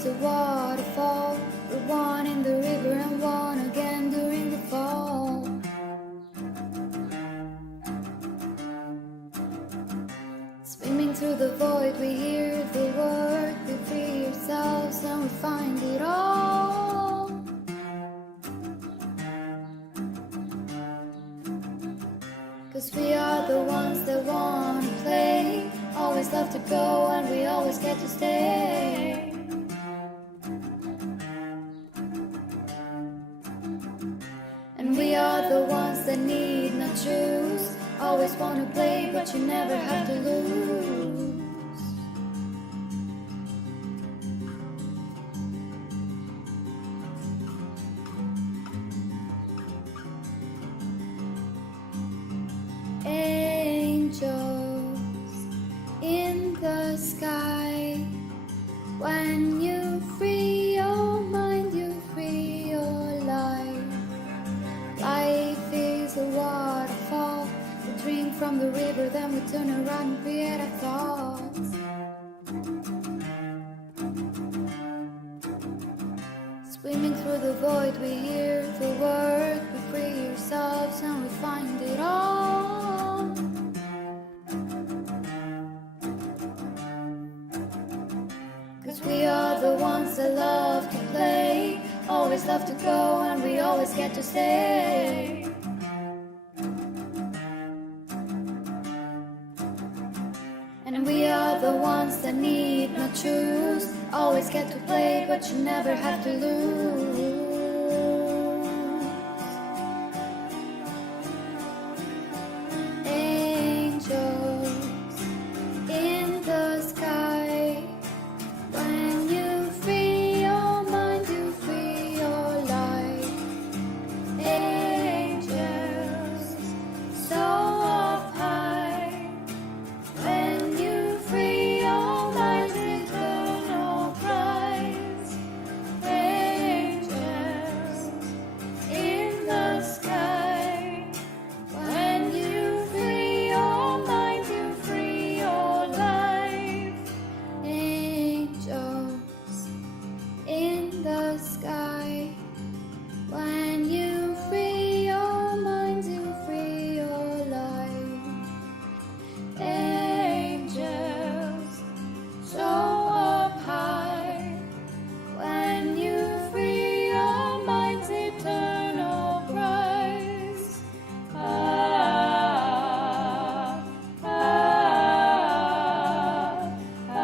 is a waterfall. We're one in the river and one again during the fall. Swimming through the void, we hear the word, we free ourselves and we find it all. 'Cause we are the ones that want to play, always love to go and we always get to stay. And we are the ones that need not choose, always want to play but you never have to lose. Angels in the sky, when you free your mind, you free your life. Life is a waterfall, we drink from the river, then we turn around and create our thoughts. Swimming through the void, we hear the word, we free ourselves and we find it all. 'Cause we are the ones that love to play, always love to go and we always get to stay. And we are the ones that need not choose, always get to play but you never have to lose. Angels in the sky, when you free your mind, you free your life. Angels so up high, when you free your mind's eternal prize. Angels in the sky, when you free your mind, you free your life. Angels in the sky, when you free your mind, you free your life. Angels so up high, when you free your mind's eternal prize. Ah, ah, ah,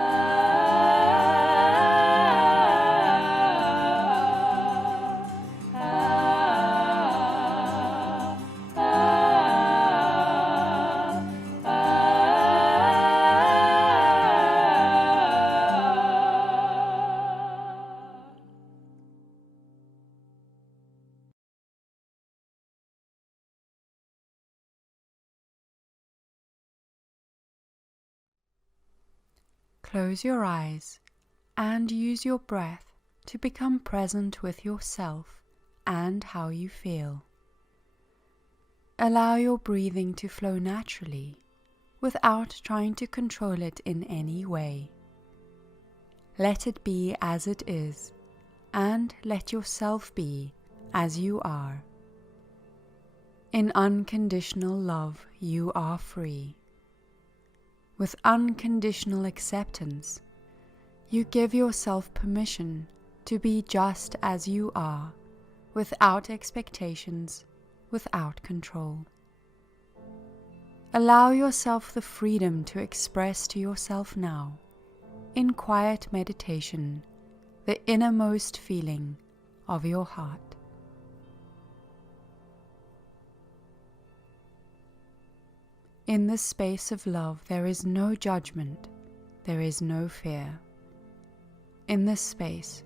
Close your eyes and use your breath to become present with yourself and how you feel. Allow your breathing to flow naturally without trying to control it in any way. Let it be as it is, and let yourself be as you are. In unconditional love, you are free. With unconditional acceptance, you give yourself permission to be just as you are, without expectations, without control. Allow yourself the freedom to express to yourself now, in quiet meditation, the innermost feeling of your heart. In the space of love, there is no judgment, there is no fear. In this space,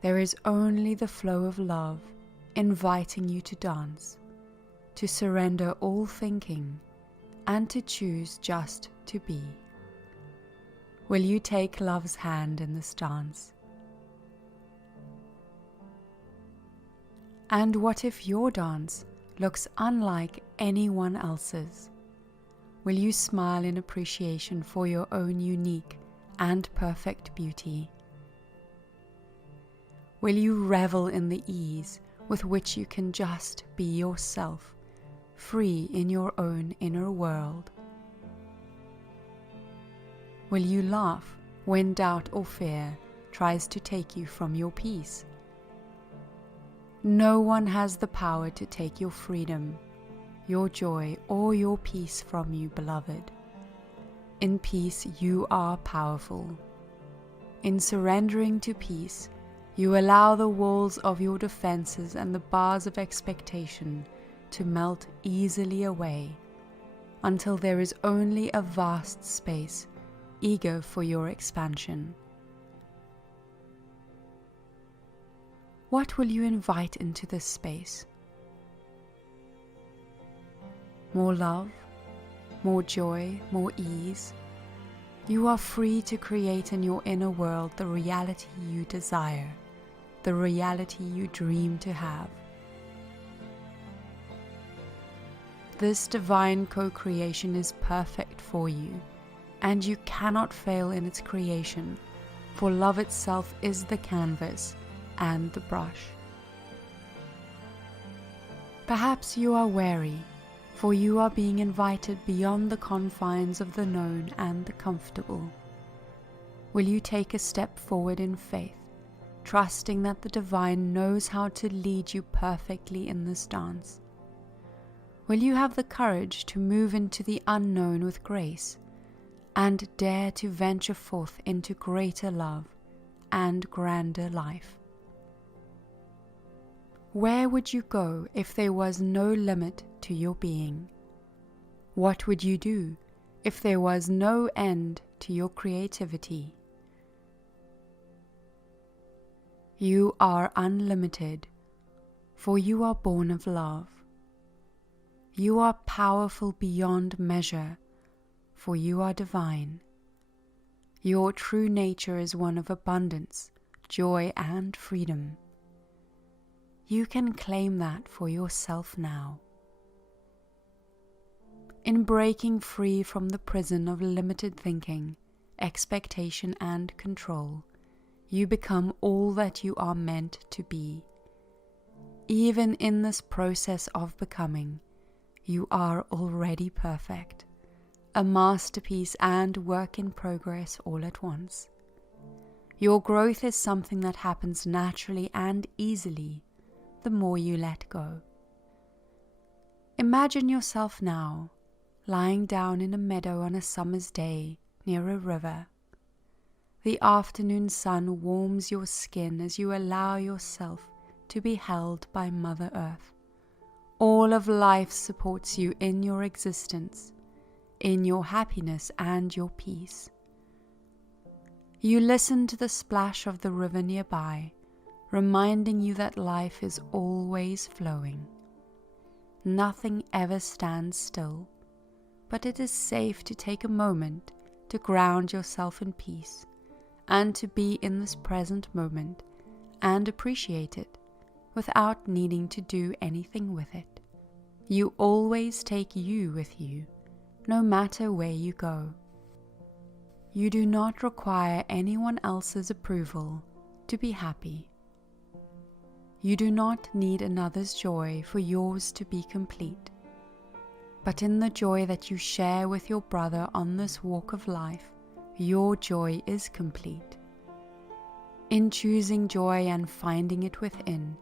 there is only the flow of love inviting you to dance, to surrender all thinking, and to choose just to be. Will you take love's hand in this dance? And what if your dance looks unlike anyone else's? Will you smile in appreciation for your own unique and perfect beauty? Will you revel in the ease with which you can just be yourself, free in your own inner world? Will you laugh when doubt or fear tries to take you from your peace? No one has the power to take your freedom, your joy, or your peace from you, beloved. In peace, you are powerful. In surrendering to peace, you allow the walls of your defenses and the bars of expectation to melt easily away until there is only a vast space eager for your expansion. What will you invite into this space? More love, more joy, more ease. You are free to create in your inner world the reality you desire, the reality you dream to have. This divine co-creation is perfect for you, and you cannot fail in its creation, for love itself is the canvas and the brush. Perhaps you are wary, for you are being invited beyond the confines of the known and the comfortable. Will you take a step forward in faith, trusting that the divine knows how to lead you perfectly in this dance? Will you have the courage to move into the unknown with grace, and dare to venture forth into greater love and grander life? Where would you go if there was no limit to your being? What would you do if there was no end to your creativity? You are unlimited, for you are born of love. You are powerful beyond measure, for you are divine. Your true nature is one of abundance, joy, and freedom. You can claim that for yourself now. In breaking free from the prison of limited thinking, expectation, and control, you become all that you are meant to be. Even in this process of becoming, you are already perfect, a masterpiece and work in progress all at once. Your growth is something that happens naturally and easily the more you let go. Imagine yourself now lying down in a meadow on a summer's day near a river. The afternoon sun warms your skin as you allow yourself to be held by Mother Earth. All of life supports you in your existence, in your happiness and your peace. You listen to the splash of the river nearby, reminding you that life is always flowing. Nothing ever stands still, but it is safe to take a moment to ground yourself in peace and to be in this present moment and appreciate it without needing to do anything with it. You always take you with you, no matter where you go. You do not require anyone else's approval to be happy. You do not need another's joy for yours to be complete. But in the joy that you share with your brother on this walk of life, your joy is complete. In choosing joy and finding it within,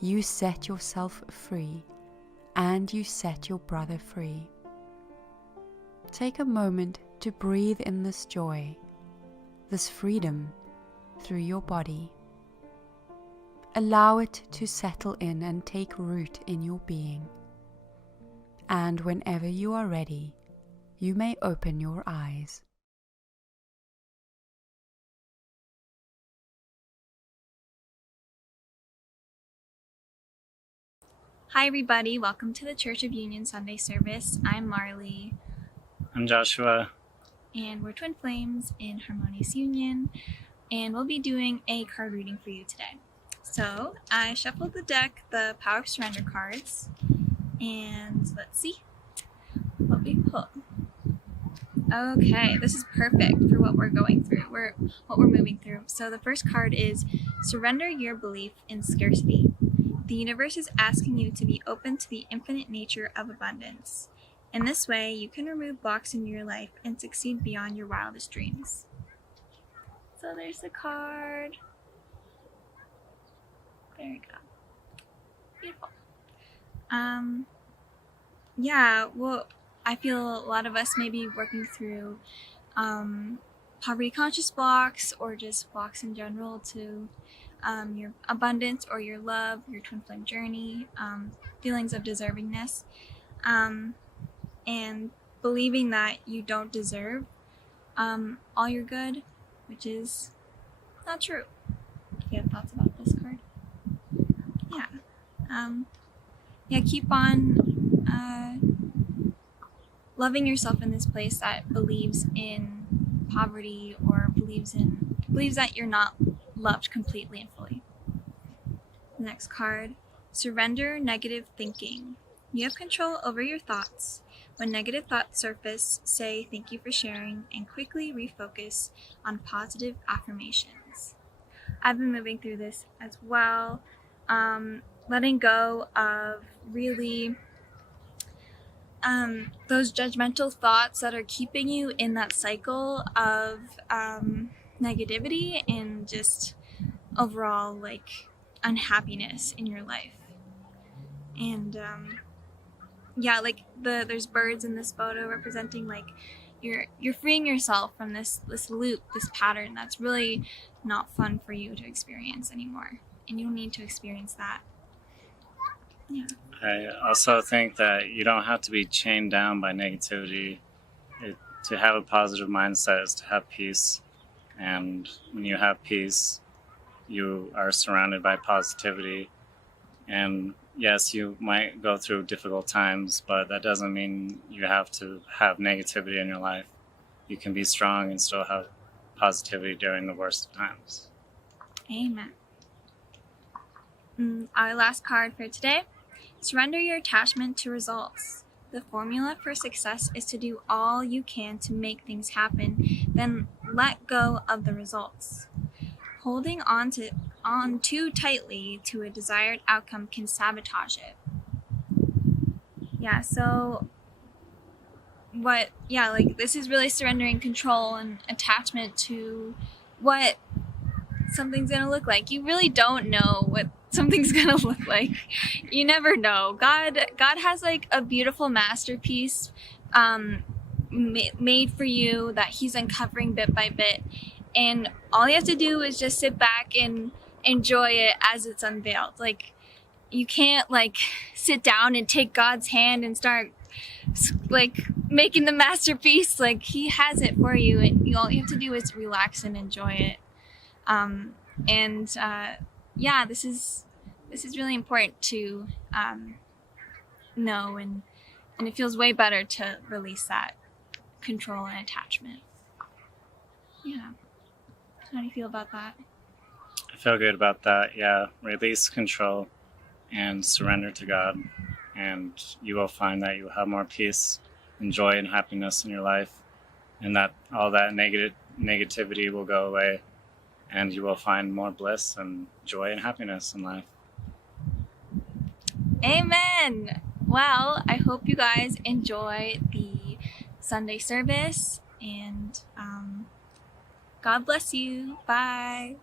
you set yourself free, and you set your brother free. Take a moment to breathe in this joy, this freedom, through your body. Allow it to settle in and take root in your being. And whenever you are ready, you may open your eyes. Hi everybody, welcome to the Church of Union Sunday service. I'm Marley. I'm Joshua. And we're twin flames in harmonious union, and we'll be doing a card reading for you today. So I shuffled the deck, the Power of Surrender cards, and let's see what we pull. Okay, this is perfect for what we're going through. What we're moving through. So the first card is surrender your belief in scarcity. The universe is asking you to be open to the infinite nature of abundance. In this way, you can remove blocks in your life and succeed beyond your wildest dreams. So there's the card. There we go. Beautiful. Yeah, well, I feel a lot of us may be working through poverty conscious blocks or just blocks in general to your abundance or your love, your twin flame journey, feelings of deservingness, and believing that you don't deserve all your good, which is not true. Do you have thoughts about this card? Yeah. Keep on loving yourself in this place that believes in poverty or believes that you're not loved completely and fully. Next card, surrender negative thinking. You have control over your thoughts. When negative thoughts surface, say thank you for sharing and quickly refocus on positive affirmations. I've been moving through this as well, letting go of really those judgmental thoughts that are keeping you in that cycle of negativity and just overall like unhappiness in your life. And like there's birds in this photo representing like you're freeing yourself from this loop, this pattern that's really not fun for you to experience anymore, and you don't need to experience that. Yeah. I also think that you don't have to be chained down by negativity. To have a positive mindset is to have peace. And when you have peace, you are surrounded by positivity. And yes, you might go through difficult times, but that doesn't mean you have to have negativity in your life. You can be strong and still have positivity during the worst of times. Amen. Our last card for today. Surrender your attachment to results. The formula for success is to do all you can to make things happen, then let go of the results. Holding on too tightly to a desired outcome can sabotage it. Yeah, so this is really surrendering control and attachment to what something's gonna look like. You really don't know what something's gonna look like. You never know. God has like a beautiful masterpiece made for you that he's uncovering bit by bit, and all you have to do is just sit back and enjoy it as it's unveiled. Like, you can't like sit down and take God's hand and start like making the masterpiece. Like, he has it for you, and all you have to do is relax and enjoy it. This is really important to know, and it feels way better to release that control and attachment. Yeah. How do you feel about that? I feel good about that. Yeah, release control and surrender to God, and you will find that you will have more peace and joy and happiness in your life, and that all that negativity will go away, and you will find more bliss and joy and happiness in life. Amen. Well, I hope you guys enjoy the Sunday service, and God bless you. Bye.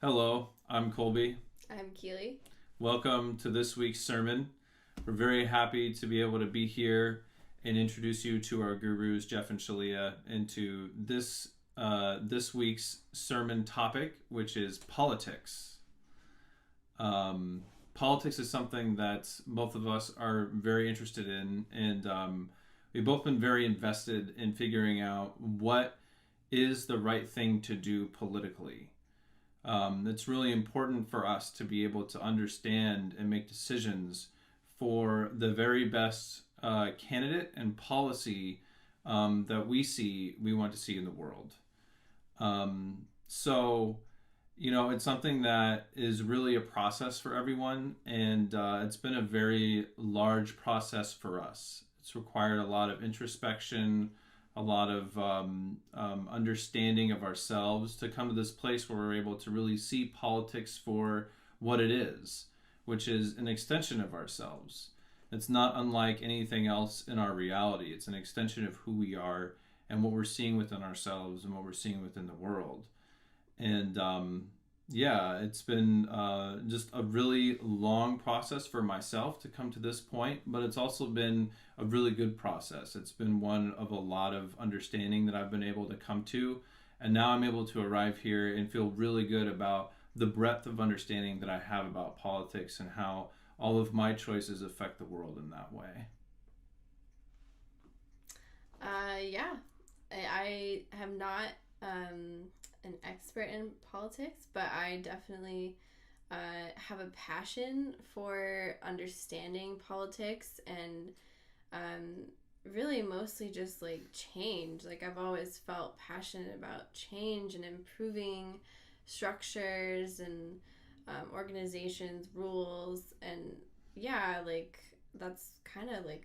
Hello, I'm Colby. I'm Keely. Welcome to this week's sermon. We're very happy to be able to be here and introduce you to our gurus, Jeff and Shaleia, and to this week's sermon topic, which is politics. Politics is something that both of us are very interested in, and we've both been very invested in figuring out what is the right thing to do politically. It's really important for us to be able to understand and make decisions for the very best candidate and policy that we want to see in the world. So It's something that is really a process for everyone, and it's been a very large process for us. It's required a lot of introspection, a lot of understanding of ourselves to come to this place where we're able to really see politics for what it is, which is an extension of ourselves. It's not unlike anything else in our reality. It's an extension of who we are and what we're seeing within ourselves and what we're seeing within the world. And yeah, it's been just a really long process for myself to come to this point, but it's also been a really good process. It's been one of a lot of understanding that I've been able to come to. And now I'm able to arrive here and feel really good about the breadth of understanding that I have about politics and how all of my choices affect the world in that way. Yeah, I am not an expert in politics, but I definitely have a passion for understanding politics and really mostly just like change. Like I've always felt passionate about change and improving structures and organizations, rules, and yeah, like that's kind of like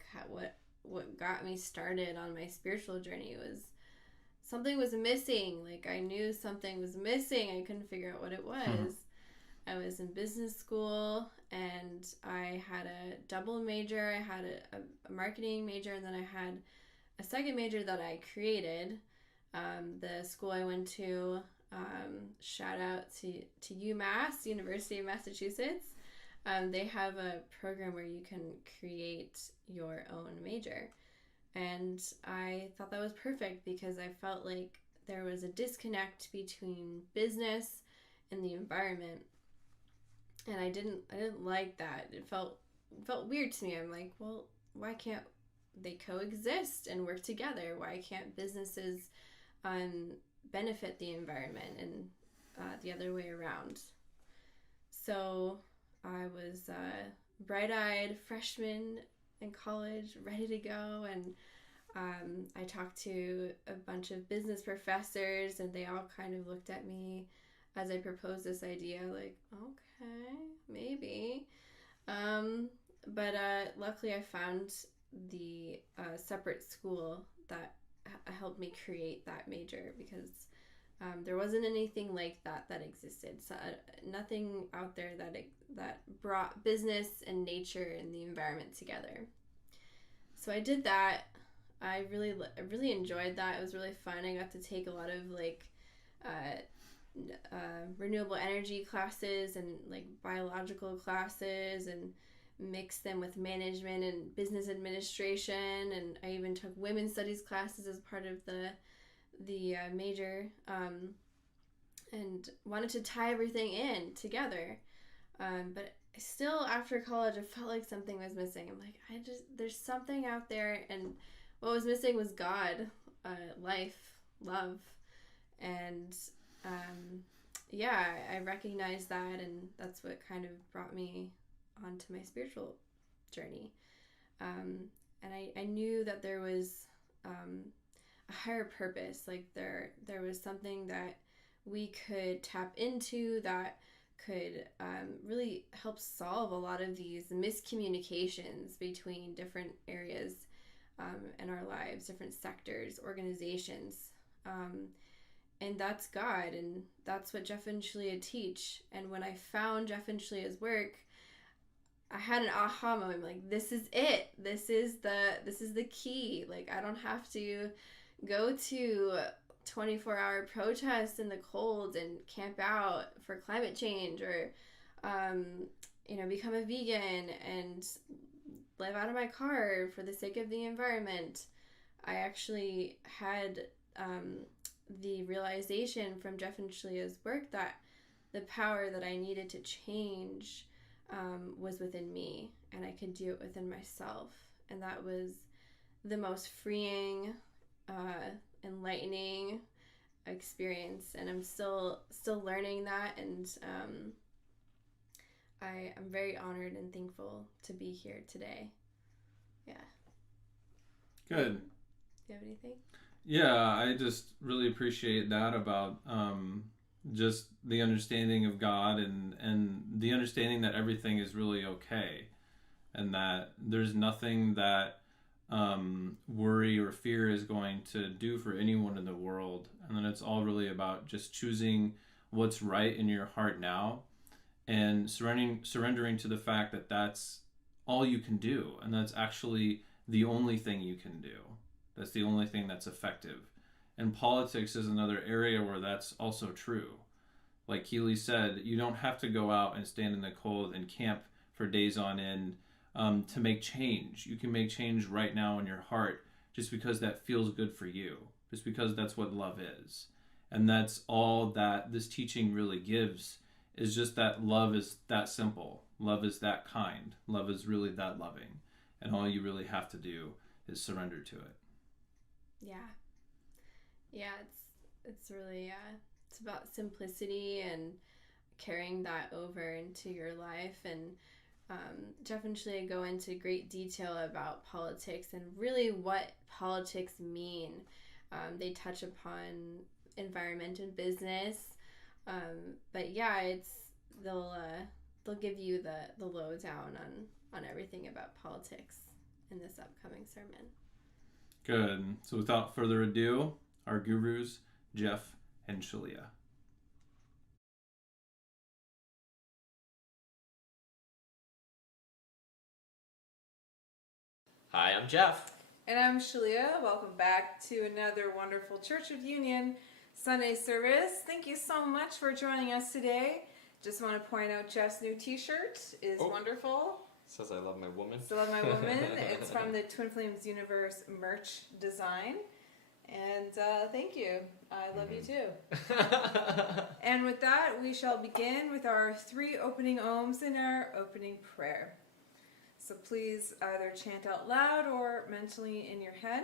what got me started on my spiritual journey was something was missing. Like I knew something was missing. I couldn't figure out what it was. I was in business school and I had a double major. I had a marketing major, and then I had a second major that I created. The school I went to, shout out to UMass, University of Massachusetts. They have a program where you can create your own major. And I thought that was perfect because I felt like there was a disconnect between business and the environment. And I didn't like that. It felt weird to me. I'm like, well, why can't they coexist and work together? Why can't businesses benefit the environment and the other way around? So I was a bright-eyed freshman in college, ready to go, and I talked to a bunch of business professors, and they all kind of looked at me as I proposed this idea, like, okay, maybe. But luckily I found the separate school that helped me create that major because there wasn't anything like that existed. So nothing out there that brought business and nature and the environment together. So I did that. I really enjoyed that. It was really fun. I got to take a lot of like renewable energy classes and like biological classes and mix them with management and business administration, and I even took women's studies classes as part of the major, and wanted to tie everything in together, but still after college I felt like something was missing. I'm like, there's something out there, and what was missing was God, life, love, and yeah, I recognized that, and that's what kind of brought me onto my spiritual journey. And I knew that there was a higher purpose. Like there was something that we could tap into that could really help solve a lot of these miscommunications between different areas in our lives, different sectors, organizations. And that's God, and that's what Jeff and Shaleia teach. And when I found Jeff and Shalea's work, I had an aha moment. Like, this is it. This is the key. Like, I don't have to go to 24-hour protests in the cold and camp out for climate change, or become a vegan and live out of my car for the sake of the environment. I actually had the realization from Jeff and Shaleia's work that the power that I needed to change was within me, and I could do it within myself. And that was the most freeing, enlightening experience, and I'm still learning that, and I'm very honored and thankful to be here today. Yeah. Good. Do you have anything? Yeah, I just really appreciate that about just the understanding of God and the understanding that everything is really okay, and that there's nothing that worry or fear is going to do for anyone in the world. And then it's all really about just choosing what's right in your heart now, and surrendering to the fact that that's all you can do, and that's actually the only thing you can do. That's the only thing that's effective. And politics is another area where that's also true. Like Keely said, you don't have to go out and stand in the cold and camp for days on end to make change. You can make change right now in your heart just because that feels good for you, just because that's what love is. And that's all that this teaching really gives, is just that love is that simple. Love is that kind. Love is really that loving. And all you really have to do is surrender to it. Yeah, it's really it's about simplicity and carrying that over into your life. And Jeff and Shaleia go into great detail about politics and really what politics mean. They touch upon environment and business, but yeah, they'll give you the lowdown on everything about politics in this upcoming sermon. Good. So without further ado, our gurus, Jeff and Shaleia. Hi, I'm Jeff. And I'm Shaleia. Welcome back to another wonderful Church of Union Sunday service. Thank you so much for joining us today. Just want to point out Jeff's new t-shirt is wonderful. Says I love my woman. Still love my woman. It's from the Twin Flames Universe merch design. And thank you. I love you too. And with that, we shall begin with our 3 opening ohms in our opening prayer. So please either chant out loud or mentally in your head.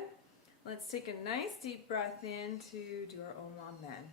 Let's take a nice deep breath in to do our Om Amen.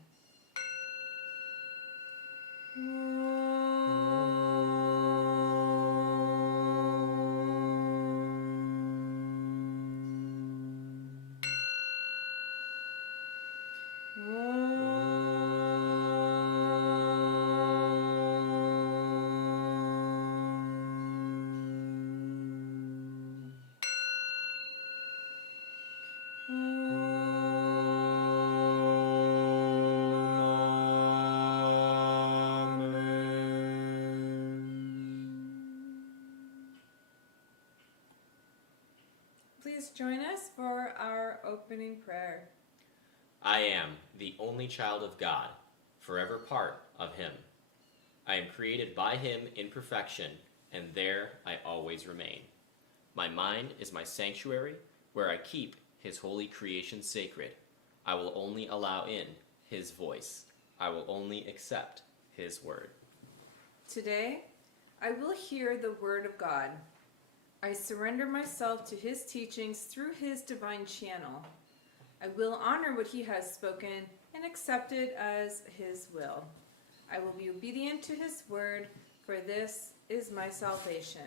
Please join us for our opening prayer. I am the only child of God, forever part of Him. I am created by Him in perfection, and there I always remain. My mind is my sanctuary, where I keep His holy creation sacred. I will only allow in His voice. I will only accept His word. Today, I will hear the word of God. I surrender myself to His teachings through His divine channel. I will honor what He has spoken and accept it as His will. I will be obedient to His word, for this is my salvation.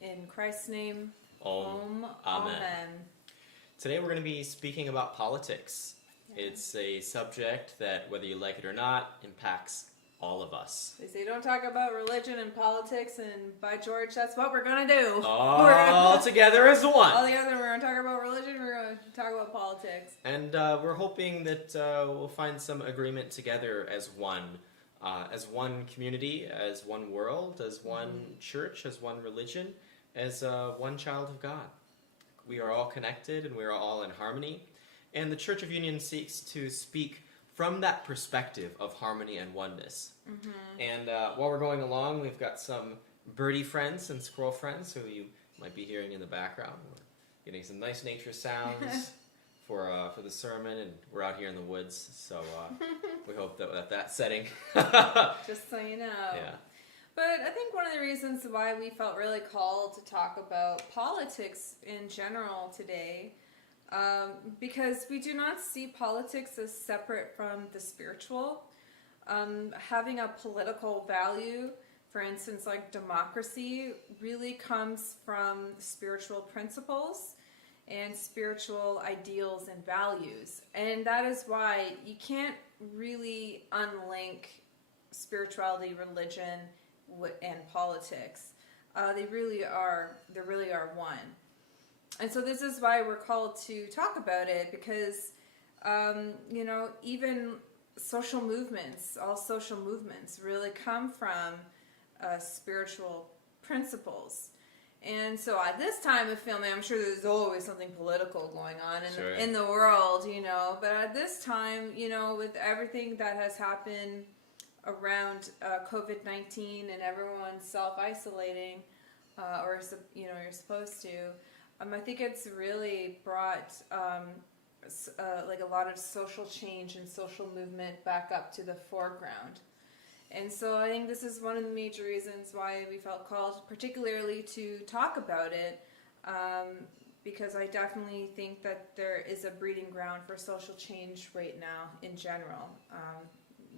In Christ's name, Om. Amen. Today we're going to be speaking about politics. It's a subject that, whether you like it or not, impacts all of us. They say don't talk about religion and politics, and by George, that's what we're going to do. All together as one. All together, we're going to talk about religion, we're going to talk about politics. And we're hoping that we'll find some agreement together as one community, as one world, as one church, as one religion, as one child of God. We are all connected and we are all in harmony. And the Church of Union seeks to speak from that perspective of harmony and oneness. And while we're going along, we've got some birdie friends and squirrel friends who you might be hearing in the background. We're getting some nice nature sounds for the sermon, and we're out here in the woods, so we hope that setting. Just so you know. Yeah. But I think one of the reasons why we felt really called to talk about politics in general today, because we do not see politics as separate from the spiritual. Having a political value, for instance, like democracy, really comes from spiritual principles and spiritual ideals and values. And that is why you can't really unlink spirituality, religion, and politics. They really are one. And so this is why we're called to talk about it, because even social movements, all social movements really come from spiritual principles. And so at this time of filming, I'm sure there's always something political going on in the world, but at this time, with everything that has happened around COVID-19 and everyone self-isolating, or you're supposed to, I think it's really brought like a lot of social change and social movement back up to the foreground. And so I think this is one of the major reasons why we felt called particularly to talk about it, because I definitely think that there is a breeding ground for social change right now in general.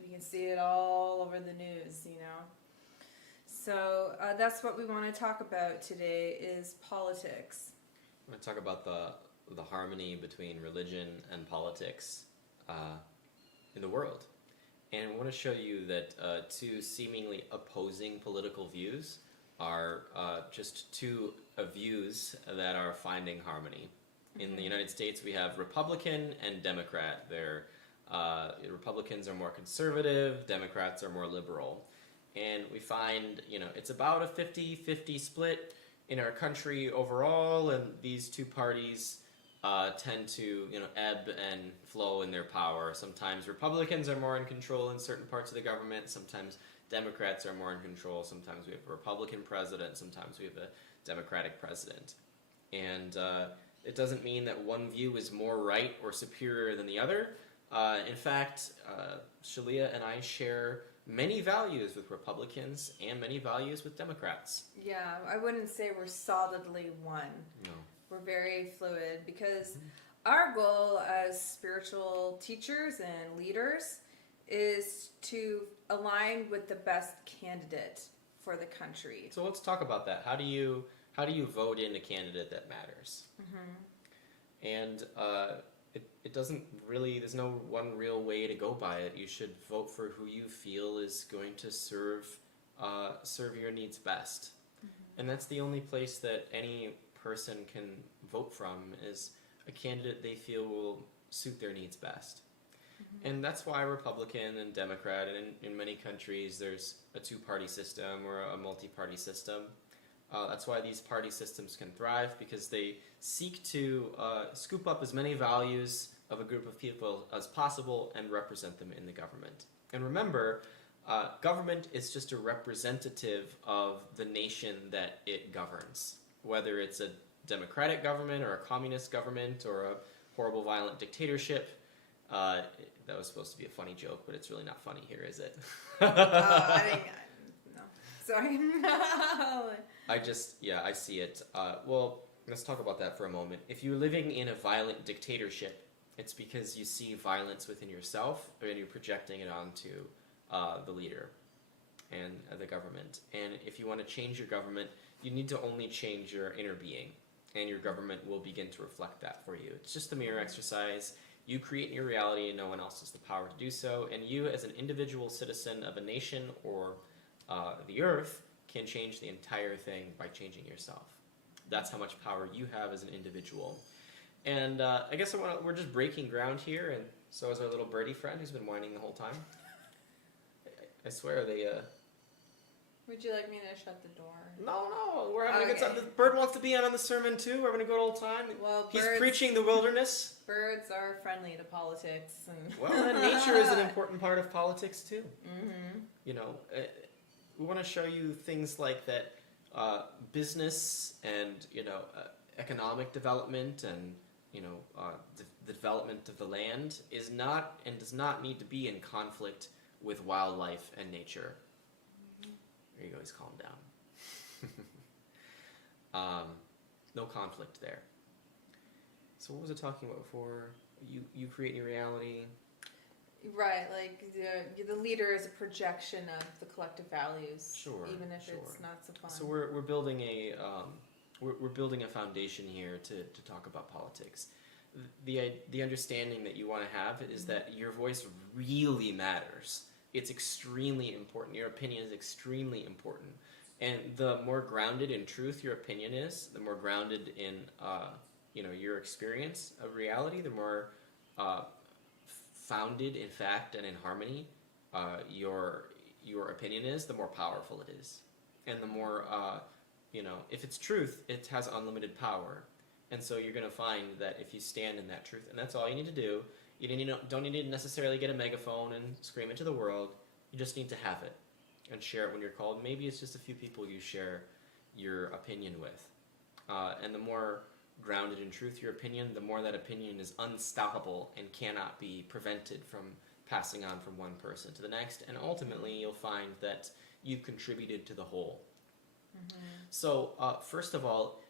We can see it all over the news, So that's what we want to talk about today, is politics. I'm going to talk about the harmony between religion and politics in the world. And I want to show you that two seemingly opposing political views are just two views that are finding harmony. In the United States, we have Republican and Democrat. Republicans are more conservative, Democrats are more liberal. And we find, it's about a 50-50 split in our country overall, and these two parties tend to ebb and flow in their power. Sometimes Republicans are more in control in certain parts of the government, sometimes Democrats are more in control, sometimes we have a Republican president, sometimes we have a Democratic president. And it doesn't mean that one view is more right or superior than the other. In fact, Shaleia and I share many values with Republicans and many values with Democrats. Yeah, I wouldn't say we're solidly one. No. We're very fluid, because our goal as spiritual teachers and leaders is to align with the best candidate for the country. So let's talk about that. How do you vote in a candidate that matters? And it doesn't really, there's no one real way to go by it. You should vote for who you feel is going to serve your needs best. And that's the only place that any person can vote from, is a candidate they feel will suit their needs best. And that's why Republican and Democrat, and in many countries there's a two-party system or a multi-party system. That's why these party systems can thrive, because they seek to scoop up as many values of a group of people as possible and represent them in the government. And remember, government is just a representative of the nation that it governs. Whether it's a democratic government or a communist government or a horrible violent dictatorship. That was supposed to be a funny joke, but it's really not funny here, is it? I think, no. Sorry. I see it. Well, let's talk about that for a moment. If you're living in a violent dictatorship, it's because you see violence within yourself, and you're projecting it onto the leader and the government. And if you want to change your government, you need to only change your inner being, and your government will begin to reflect that for you. It's just a mere exercise. You create your reality, and no one else has the power to do so. And you, as an individual citizen of a nation or the earth, can change the entire thing by changing yourself. That's how much power you have as an individual. And I guess we're just breaking ground here, and so is our little birdie friend who's been whining the whole time. I swear they... Would you like me to shut the door? No, we're having a good time. The bird wants to be on the sermon too. We're having a good old time. Well, he's preaching the wilderness. Birds are friendly to politics. Well, nature is an important part of politics too. We want to show you things like that business and economic development and the development of the land is not and does not need to be in conflict with wildlife and nature. There you go, he's calmed down. No conflict there. So what was I talking about before? You create your reality. Right, like the leader is a projection of the collective values. Sure. Even if it's not so fun. So we're building a we're building a foundation here to talk about politics. the understanding that you want to have is that your voice really matters. It's extremely important. Your opinion is extremely important. And the more grounded in truth your opinion is, the more grounded in your experience of reality, the more founded in fact and in harmony your opinion is, the more powerful it is. And the more if it's truth, it has unlimited power. And so you're going to find that if you stand in that truth, and that's all you need to do, you don't need to necessarily get a megaphone and scream it to the world. You just need to have it and share it when you're called. Maybe it's just a few people you share your opinion with. And the more grounded in truth your opinion, the more that opinion is unstoppable and cannot be prevented from passing on from one person to the next. And ultimately, you'll find that you've contributed to the whole. Mm-hmm. So, first of all,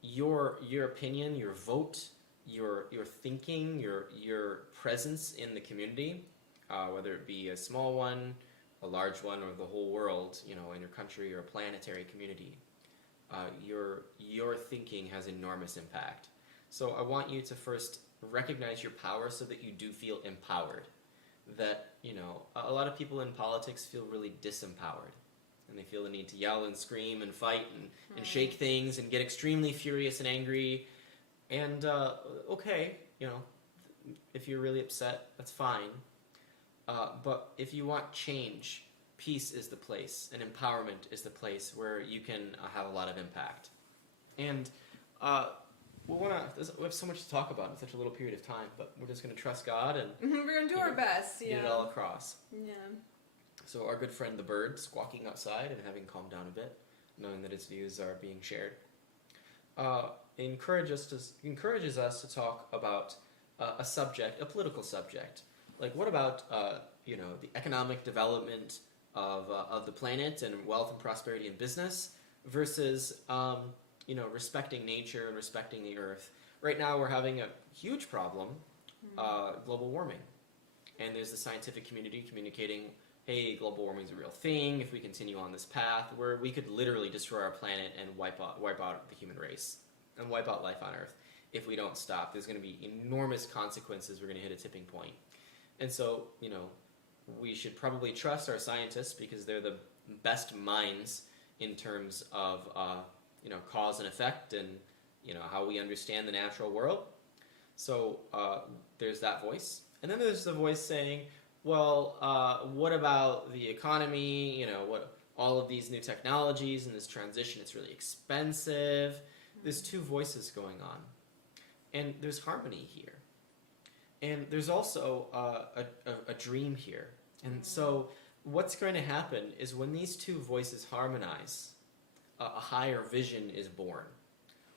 your opinion, your vote, your thinking, your presence in the community, whether it be a small one, a large one, or the whole world, in your country or a planetary community, your thinking has enormous impact. So I want you to first recognize your power so that you do feel empowered. That, a lot of people in politics feel really disempowered. And they feel the need to yell and scream and fight and shake things and get extremely furious and angry. And, okay, if you're really upset, that's fine. But if you want change, peace is the place, and empowerment is the place where you can have a lot of impact. And we have so much to talk about in such a little period of time, but we're just going to trust God and we're going to do our best. Get it all across. Yeah. So our good friend the bird squawking outside and having calmed down a bit, knowing that its views are being shared, encourages us to talk about a subject, a political subject. Like, what about the economic development of the planet and wealth and prosperity in business versus respecting nature and respecting the earth. Right now we're having a huge problem, global warming. And there's the scientific community communicating, hey, global warming is a real thing. If we continue on this path, where we could literally destroy our planet and wipe out the human race and wipe out life on Earth if we don't stop. There's going to be enormous consequences. We're going to hit a tipping point. And so, we should probably trust our scientists because they're the best minds in terms of, cause and effect and, how we understand the natural world. So there's that voice. And then there's the voice saying, well, what about the economy? What all of these new technologies and this transition, it's really expensive. There's two voices going on. And there's harmony here. And there's also a dream here. And so what's going to happen is when these two voices harmonize, a higher vision is born.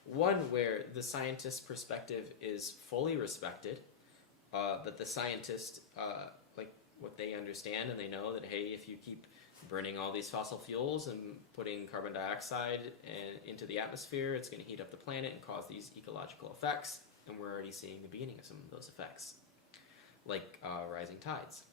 One where the scientist's perspective is fully respected, that the scientist, like what they understand, and they know that, hey, if you keep burning all these fossil fuels and putting carbon dioxide into the atmosphere, it's going to heat up the planet and cause these ecological effects. And we're already seeing the beginning of some of those effects, like rising tides.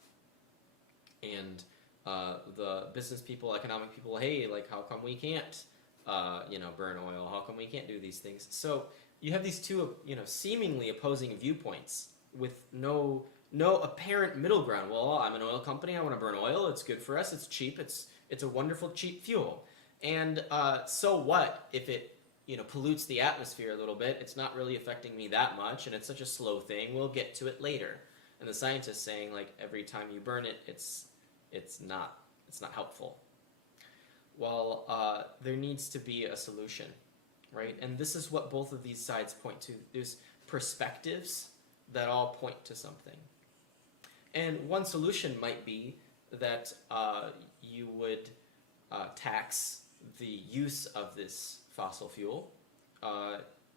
And the business people, economic people, hey, like, how come we can't, burn oil? How come we can't do these things? So you have these two, seemingly opposing viewpoints with no apparent middle ground. Well, I'm an oil company. I want to burn oil. It's good for us. It's cheap. It's a wonderful cheap fuel. And so what if it pollutes the atmosphere a little bit? It's not really affecting me that much, and it's such a slow thing. We'll get to it later. And the scientist saying, like, every time you burn it, it's not helpful. Well, there needs to be a solution, right? And this is what both of these sides point to. There's perspectives that all point to something. And one solution might be that you would tax the use of this fossil fuel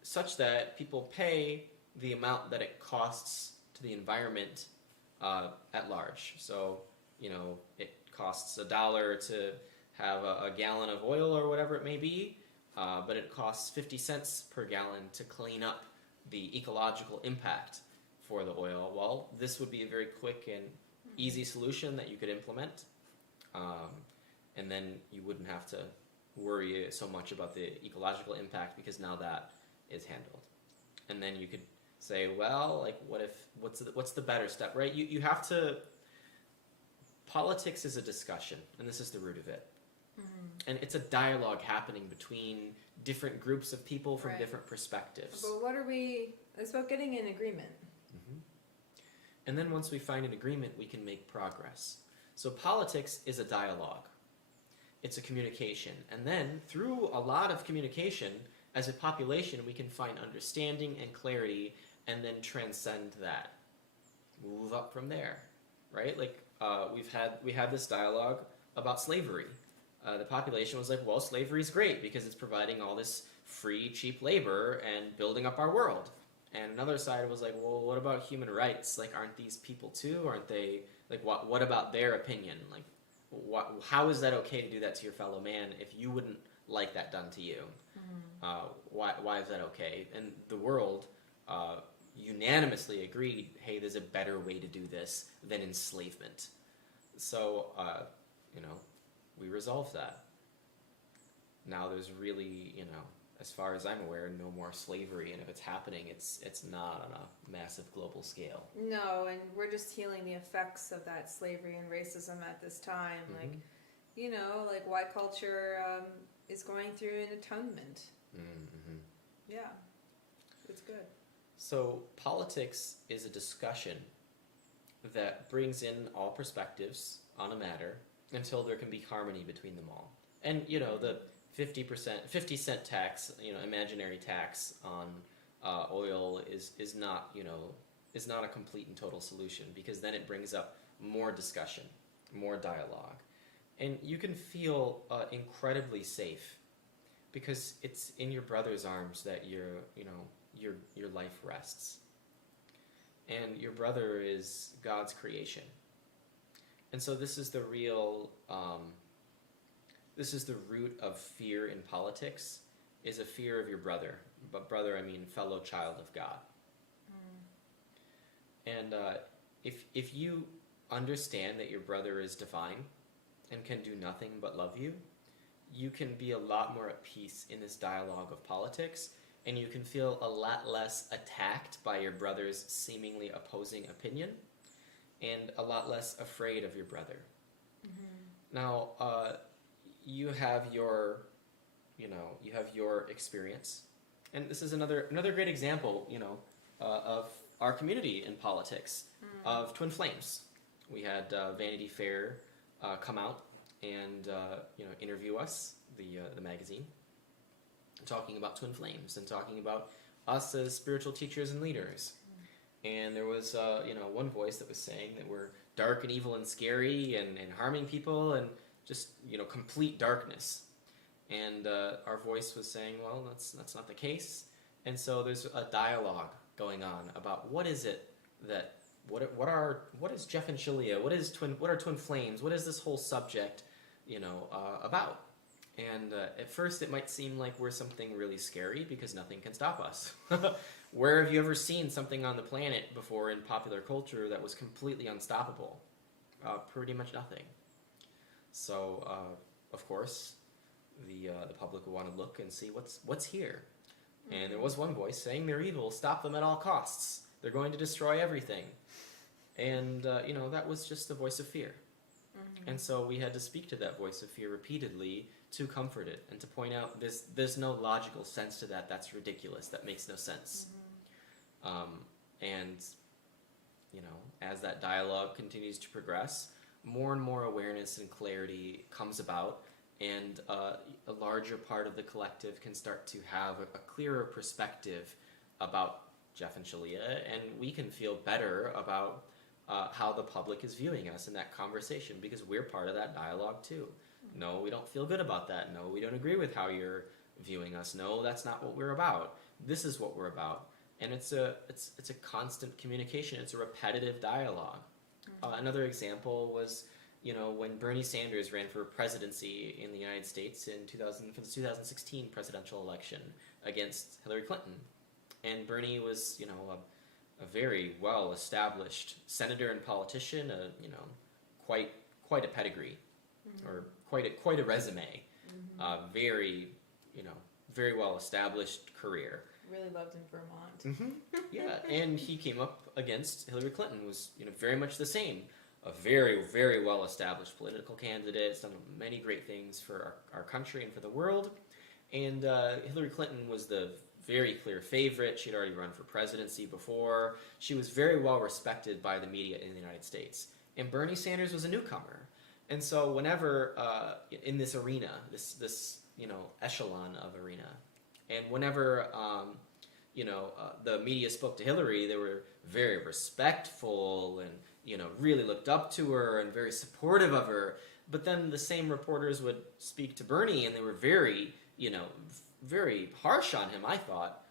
such that people pay the amount that it costs to the environment at large. So, it costs $1 to have a gallon of oil or whatever it may be, but it costs 50 cents per gallon to clean up the ecological impact for the oil. Well, this would be a very quick and easy solution that you could implement, and then you wouldn't have to worry so much about the ecological impact because now that is handled. And then you could say, well, like, what's the better step, right? You have to. Politics is a discussion, and this is the root of it. And it's a dialogue happening between different groups of people from different perspectives. But it's about getting an agreement. And then once we find an agreement, we can make progress. So politics is a dialogue. It's a communication. And then through a lot of communication, as a population, we can find understanding and clarity and then transcend that. Move up from there, right? Like we had this dialogue about slavery. The population was like, well, slavery is great because it's providing all this free, cheap labor and building up our world. And another side was like, well, what about human rights? Like, aren't these people too? Aren't they, like, what about their opinion? Like, how is that okay to do that to your fellow man if you wouldn't like that done to you? Why is that okay? And the world unanimously agreed, hey, there's a better way to do this than enslavement. So, we resolved that. Now there's really, as far as I'm aware, no more slavery, and if it's happening, it's not on a massive global scale. No, and we're just healing the effects of that slavery and racism at this time. Like white culture is going through an atonement. Yeah, it's good. So politics is a discussion that brings in all perspectives on a matter until there can be harmony between them all. And, the 50 cent tax, imaginary tax on oil is not a complete and total solution, because then it brings up more discussion, more dialogue. And you can feel incredibly safe because it's in your brother's arms that your life rests. And your brother is God's creation. And so this is the real, this is the root of fear in politics, is a fear of your brother. But brother, I mean fellow child of God. And if you understand that your brother is divine and can do nothing but love you, you can be a lot more at peace in this dialogue of politics, and you can feel a lot less attacked by your brother's seemingly opposing opinion, and a lot less afraid of your brother. Now, you have your experience, and this is another great example, of our community in politics, of twin flames. We had Vanity Fair come out and interview us, the magazine, talking about twin flames and talking about us as spiritual teachers and leaders. And there was one voice that was saying that we're dark and evil and scary and harming people and just complete darkness. And our voice was saying, well, that's not the case. And so there's a dialogue going on about what is it that what is Jeff and Shaleia? What are twin flames? What is this whole subject about? And at first it might seem like we're something really scary because nothing can stop us. Where have you ever seen something on the planet before in popular culture that was completely unstoppable? Pretty much nothing. So, of course, the public will want to look and see what's here. And there was one voice saying they're evil, stop them at all costs. They're going to destroy everything. And, that was just the voice of fear. And so we had to speak to that voice of fear repeatedly to comfort it and to point out there's no logical sense to that. That's ridiculous. That makes no sense. And, as that dialogue continues to progress, more and more awareness and clarity comes about, and a larger part of the collective can start to have a clearer perspective about Jeff and Shaleia, and we can feel better about how the public is viewing us in that conversation, because we're part of that dialogue too. No, we don't feel good about that. No, we don't agree with how you're viewing us. No, that's not what we're about. This is what we're about. And it's a constant communication. It's a repetitive dialogue. Another example was, when Bernie Sanders ran for presidency in the United States for the 2016 presidential election against Hillary Clinton. And Bernie was, a very well-established senator and politician, quite a pedigree, or quite a resume, very well-established career. really loved in Vermont. Yeah, and he came up against Hillary Clinton, who was very much the same. A very, very well-established political candidate, has done many great things for our country and for the world. And Hillary Clinton was the very clear favorite. She'd already run for presidency before. She was very well respected by the media in the United States. And Bernie Sanders was a newcomer. And so whenever, in this arena, this echelon of arena, and whenever, the media spoke to Hillary, they were very respectful and, really looked up to her and very supportive of her. But then the same reporters would speak to Bernie, and they were very, very harsh on him, I thought,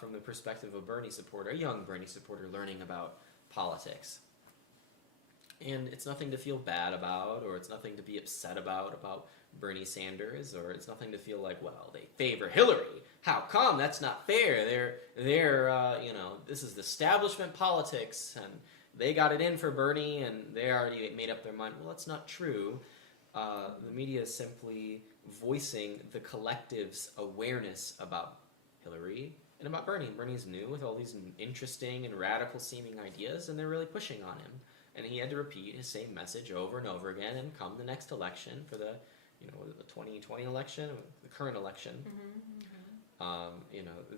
from the perspective of a young Bernie supporter learning about politics. And it's nothing to feel bad about, or it's nothing to be upset about Bernie Sanders, or it's nothing to feel like, well, they favor Hillary. How come? That's not fair. They're this is the establishment politics, and they got it in for Bernie, and they already made up their mind. Well, that's not true. The media is simply voicing the collective's awareness about Hillary and about Bernie. Bernie's new with all these interesting and radical-seeming ideas, and they're really pushing on him. And he had to repeat his same message over and over again, and come the next election for the 2020 election, the current election,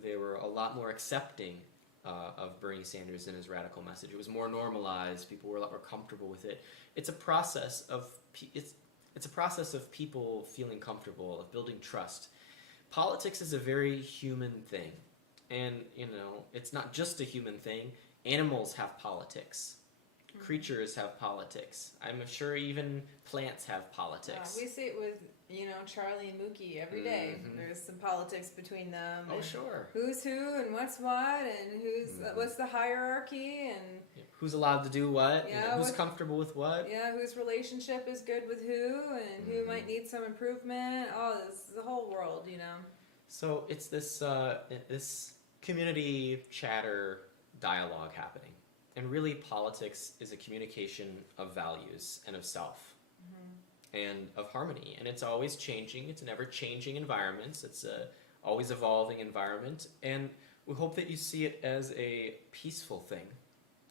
they were a lot more accepting of Bernie Sanders and his radical message. It was more normalized. People were a lot more comfortable with it. It's a process of people feeling comfortable, of building trust. Politics is a very human thing, and it's not just a human thing. Animals have politics. Creatures have politics. I'm sure even plants have politics. We see it with, Charlie and Mookie every day. There's some politics between them. Oh, sure. Who's who and what's what, and what's the hierarchy, and who's allowed to do what, yeah, who's comfortable with what. Yeah, whose relationship is good with who, and who might need some improvement. Oh, this is the whole world, So it's this community chatter dialogue happening. And really, politics is a communication of values and of self and of harmony. And it's always changing. It's an ever-changing environment. It's a always evolving environment. And we hope that you see it as a peaceful thing.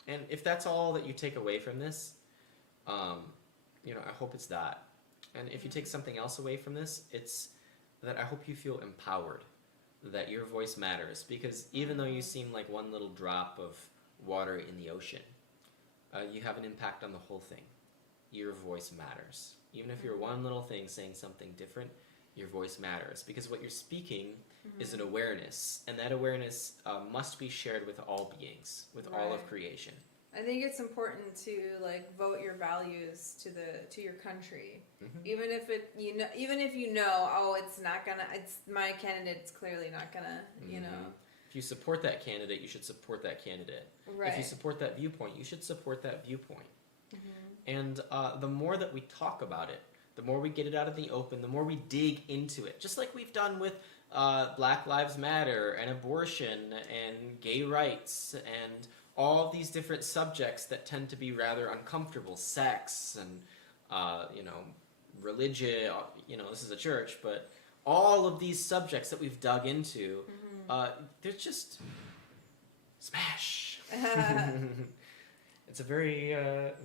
And if that's all that you take away from this, I hope it's that. And if you take something else away from this, it's that I hope you feel empowered, that your voice matters. Because even though you seem like one little drop of water in the ocean, you have an impact on the whole thing. Your voice matters. Even if you're one little thing saying something different, your voice matters, because what you're speaking is an awareness, and that awareness must be shared with all beings, with all of creation. I think it's important to vote your values to your country, even if it's not gonna, it's my candidate's clearly not gonna, If you support that candidate, you should support that candidate. Right. If you support that viewpoint, you should support that viewpoint. And the more that we talk about it, the more we get it out in the open, the more we dig into it. Just like we've done with Black Lives Matter and abortion and gay rights and all of these different subjects that tend to be rather uncomfortable, sex and, religion, this is a church, but all of these subjects that we've dug into, they're just smash. It's a very,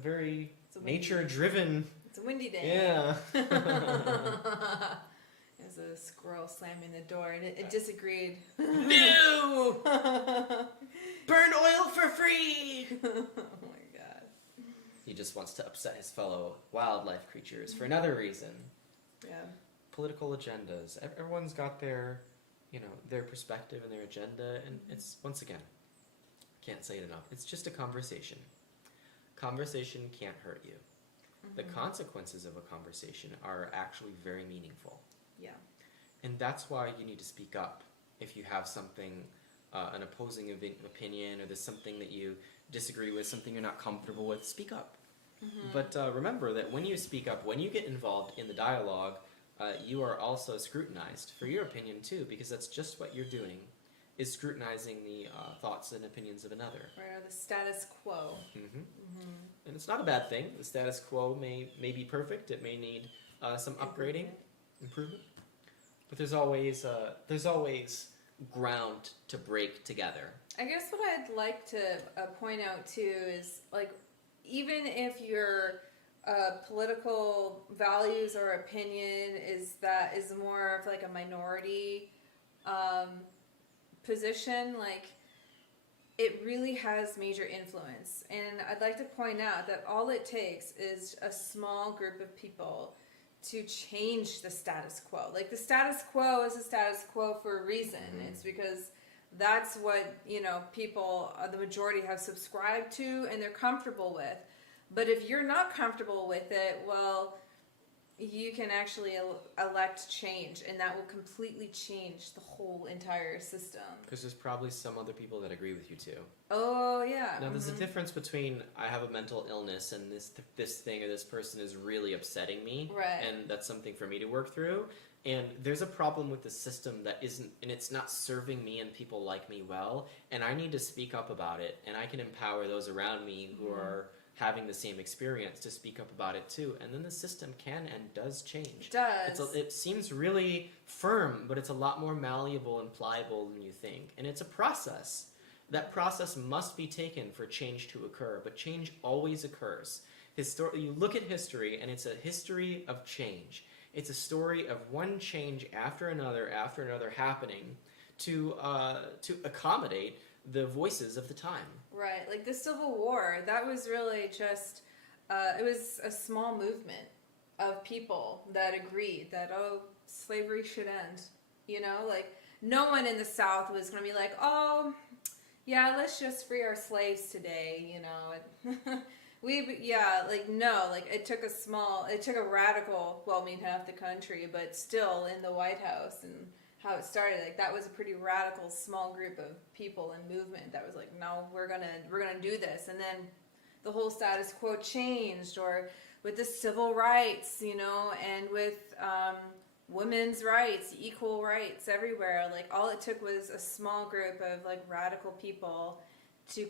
very nature-driven. It's a windy day. Yeah. There's a squirrel slamming the door, and it disagreed. No! Burn oil for free! Oh my god. He just wants to upset his fellow wildlife creatures for another reason. Yeah. Political agendas. Everyone's got their, their perspective and their agenda, and it's, once again, can't say it enough, it's just a conversation. Conversation can't hurt you. The consequences of a conversation are actually very meaningful. Yeah. And that's why you need to speak up. If you have something, an opposing opinion, or there's something that you disagree with, something you're not comfortable with, speak up. But remember that when you speak up, when you get involved in the dialogue, you are also scrutinized for your opinion too, because that's just what you're doing, is scrutinizing the thoughts and opinions of another. Right, or the status quo. And it's not a bad thing. The status quo may be perfect. It may need some upgrading, improvement. But there's always ground to break together. I guess what I'd like to point out too is, like, even if your political values or opinion is more of like a minority position, like, it really has major influence. And I'd like to point out that all it takes is a small group of people to change the status quo. Like, the status quo is a status quo for a reason. It's because that's what, people, the majority, have subscribed to and they're comfortable with. But if you're not comfortable with it, well, you can actually elect change, and that will completely change the whole entire system. Because there's probably some other people that agree with you too. Oh, yeah. Now, there's a difference between I have a mental illness and this thing or this person is really upsetting me, right? And that's something for me to work through. And there's a problem with the system that isn't, and it's not serving me and people like me well, and I need to speak up about it, and I can empower those around me who are having the same experience to speak up about it too, and then the system can and does change. It seems really firm, but it's a lot more malleable and pliable than you think, and it's a process. That process must be taken for change to occur, but change always occurs. You look at history, and it's a history of change. It's a story of one change after another happening to accommodate the voices of the time. Right, like the Civil War, that was really just, it was a small movement of people that agreed that, oh, slavery should end. Like, no one in the South was going to be like, oh, yeah, let's just free our slaves today, it took a radical, well, I mean, half the country, but still in the White House and how it started, like, that was a pretty radical small group of people and movement that was like, no, we're gonna do this. And then the whole status quo changed, or with the civil rights, and with women's rights, equal rights everywhere. Like, all it took was a small group of like radical people to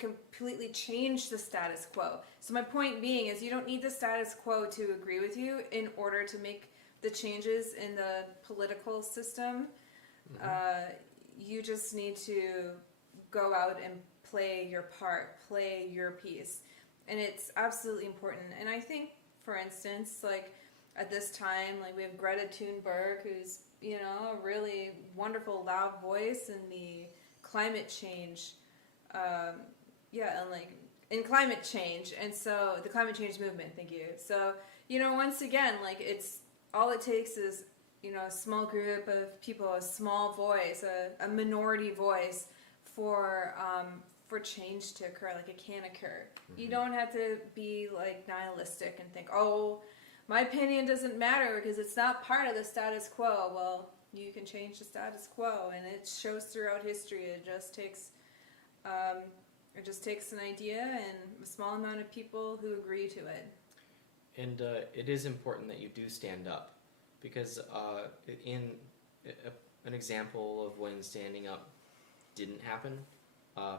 completely change the status quo. So my point being is, you don't need the status quo to agree with you in order to make the changes in the political system. You just need to go out and play your part, play your piece. And it's absolutely important. And I think, for instance, like, at this time, like, we have Greta Thunberg, who's, a really wonderful, loud voice in the climate change, in climate change. And so, the climate change movement, thank you. So, once again, like, all it takes is, a small group of people, a small voice, a minority voice for change to occur. Like, it can occur. You don't have to be like nihilistic and think, oh, my opinion doesn't matter because it's not part of the status quo. Well, you can change the status quo, and it shows throughout history. It just takes an idea and a small amount of people who agree to it. And it is important that you do stand up, because an example of when standing up didn't happen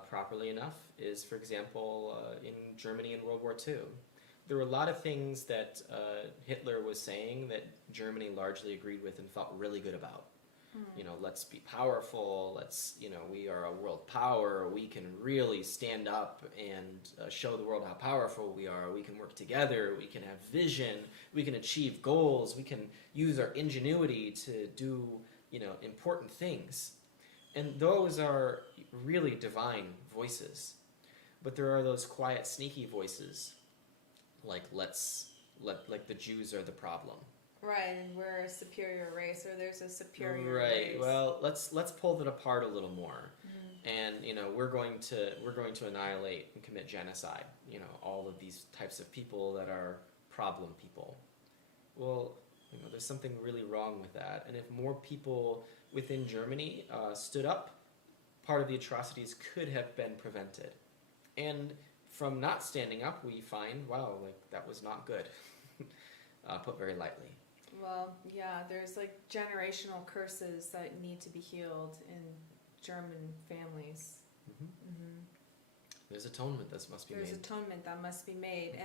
properly enough is, for example, in Germany in World War II. There were a lot of things that Hitler was saying that Germany largely agreed with and felt really good about. Let's be powerful, we are a world power, we can really stand up and show the world how powerful we are, we can work together, we can have vision, we can achieve goals, we can use our ingenuity to do, important things. And those are really divine voices. But there are those quiet, sneaky voices, like the Jews are the problem. Right, and we're a superior race, or there's a superior race. Right. Well, let's pull that apart a little more, and we're going to annihilate and commit genocide. All of these types of people that are problem people. Well, there's something really wrong with that, and if more people within Germany stood up, part of the atrocities could have been prevented. And from not standing up, we find, wow, like, that was not good. Put very lightly. Well, yeah, there's like generational curses that need to be healed in German families. There's atonement that must be made. There's atonement that must be made.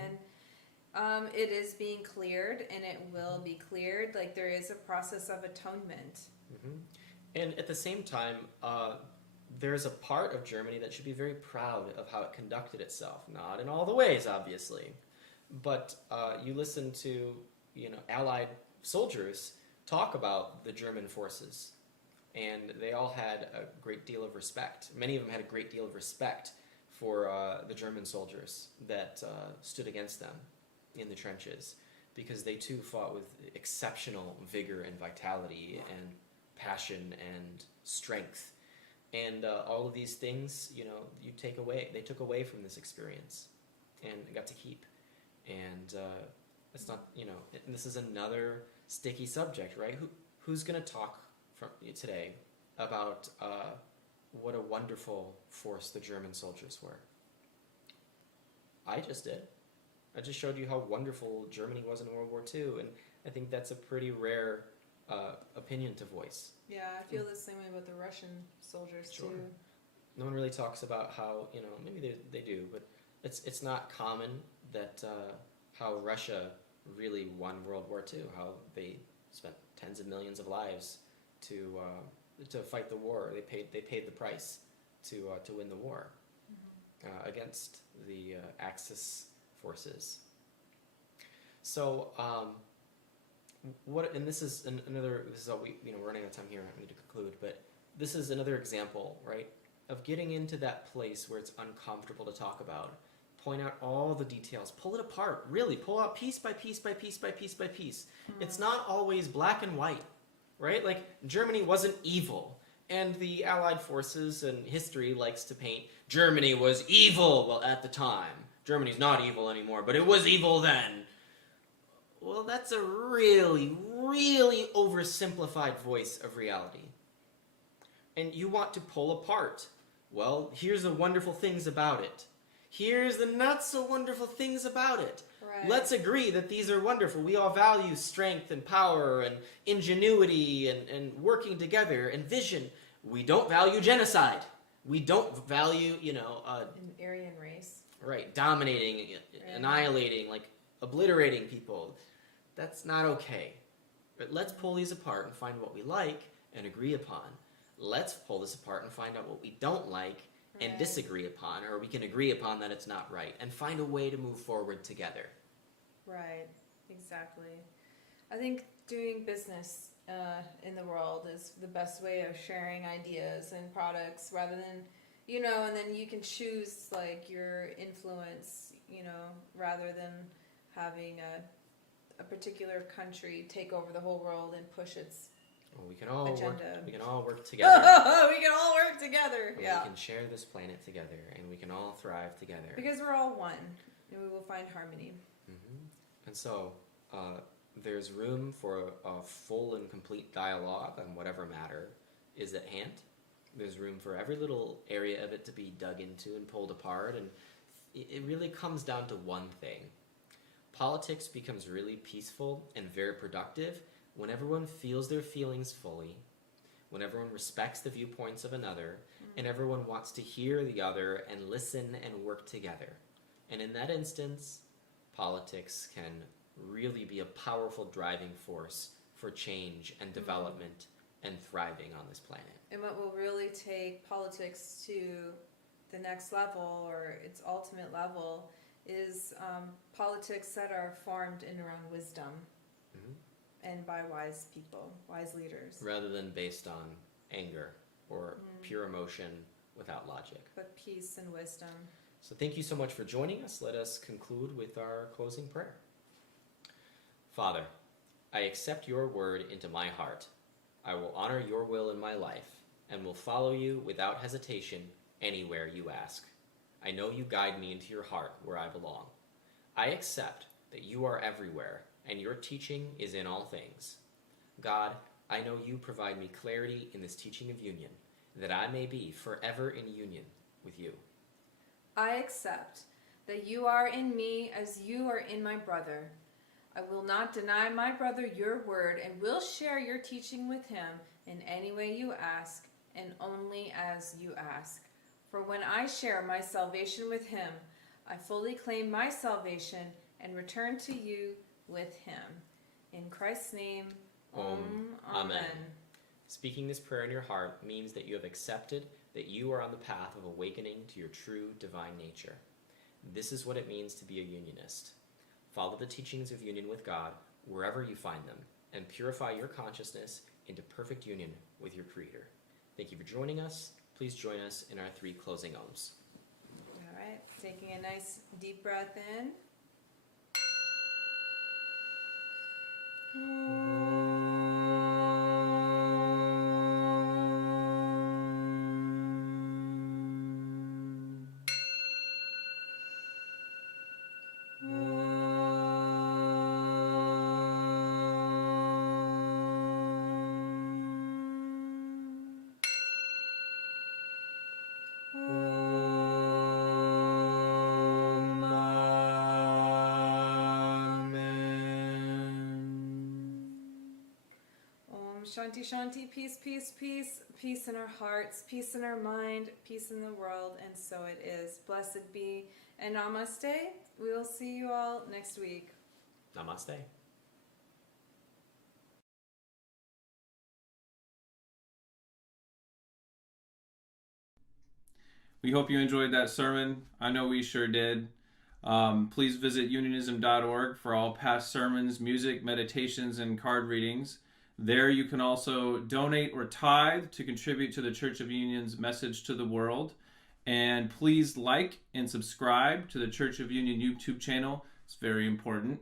And it is being cleared, and it will be cleared. Like, there is a process of atonement. And at the same time, there's a part of Germany that should be very proud of how it conducted itself. Not in all the ways, obviously, but you listen to Allied soldiers talk about the German forces, and they all had a great deal of respect. Many of them had a great deal of respect for the German soldiers that stood against them in the trenches, because they too fought with exceptional vigor and vitality and passion and strength. And all of these things, they took away from this experience and got to keep. And it's not, and this is another sticky subject, right? Who's going to talk today about what a wonderful force the German soldiers were? I just did. I just showed you how wonderful Germany was in World War II, and I think that's a pretty rare opinion to voice. Yeah, I feel the same way about the Russian soldiers Sure. too. No one really talks about how, maybe they do, but it's not common that how Russia really won World War II, how they spent tens of millions of lives to fight the war. They paid the price to win the war against the Axis forces. So and this is another. This is all we're running out of time here. I need to conclude, but this is another example, right, of getting into that place where it's uncomfortable to talk about. Point out all the details. Pull it apart. Really, pull out piece by piece by piece by piece by piece. It's not always black and white, right? Like, Germany wasn't evil. And the Allied forces and history likes to paint Germany was evil, well, at the time. Germany's not evil anymore, but it was evil then. Well, that's a really, really oversimplified voice of reality. And you want to pull apart. Well, here's the wonderful things about it. Here's the not so wonderful things about it. Right. Let's agree that these are wonderful. We all value strength and power and ingenuity and working together and vision. We don't value genocide. We don't value, an Aryan race. right, dominating, annihilating, like obliterating people. That's not okay. But let's pull these apart and find what we like and agree upon. Let's pull this apart and find out what we don't like and disagree upon, or we can agree upon that it's not right, and find a way to move forward together. Right, exactly. I think doing business in the world is the best way of sharing ideas and products, rather than, and then you can choose like your influence, rather than having a particular country take over the whole world and push its Well, we can all agenda. We can all work together. We can all work together. And Yeah. we can share this planet together, and we can all thrive together. Because we're all one, and we will find harmony. And so, there's room for a full and complete dialogue on whatever matter is at hand. There's room for every little area of it to be dug into and pulled apart, and it really comes down to one thing. Politics becomes really peaceful and very productive when everyone feels their feelings fully, when everyone respects the viewpoints of another, and everyone wants to hear the other and listen and work together. And in that instance, politics can really be a powerful driving force for change and development and thriving on this planet. And what will really take politics to the next level, or its ultimate level, is politics that are formed in around wisdom and by wise people, wise leaders. Rather than based on anger or pure emotion without logic. But peace and wisdom. So thank you so much for joining us. Let us conclude with our closing prayer. Father, I accept your word into my heart. I will honor your will in my life and will follow you without hesitation anywhere you ask. I know you guide me into your heart where I belong. I accept that you are everywhere and your teaching is in all things. God, I know you provide me clarity in this teaching of union, that I may be forever in union with you. I accept that you are in me as you are in my brother. I will not deny my brother your word and will share your teaching with him in any way you ask and only as you ask. For when I share my salvation with him, I fully claim my salvation and return to you with him. In Christ's name, Amen. Amen. Speaking this prayer in your heart means that you have accepted that you are on the path of awakening to your true divine nature. This is what it means to be a unionist. Follow the teachings of union with God wherever you find them, and purify your consciousness into perfect union with your Creator. Thank you for joining us. Please join us in our 3 closing ohms. All right, taking a nice deep breath in. Shanti, Shanti, peace, peace, peace, peace in our hearts, peace in our mind, peace in the world, and so it is. Blessed be, and namaste. We will see you all next week. Namaste. We hope you enjoyed that sermon. I know we sure did. Please visit unionism.org for all past sermons, music, meditations, and card readings. There you can also donate or tithe to contribute to the Church of Union's message to the world. And please like and subscribe to the Church of Union YouTube channel. It's very important.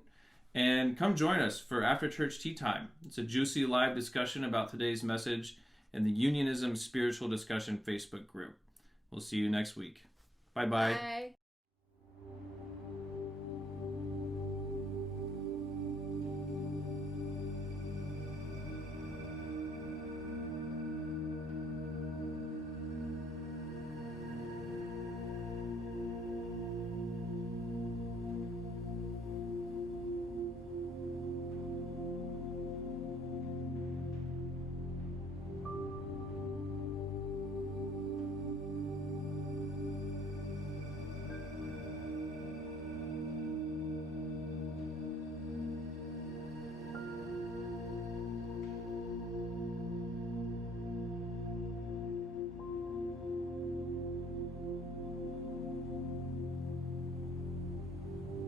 And come join us for After Church Tea Time. It's a juicy live discussion about today's message in the Unionism Spiritual Discussion Facebook group. We'll see you next week. Bye-bye. Bye.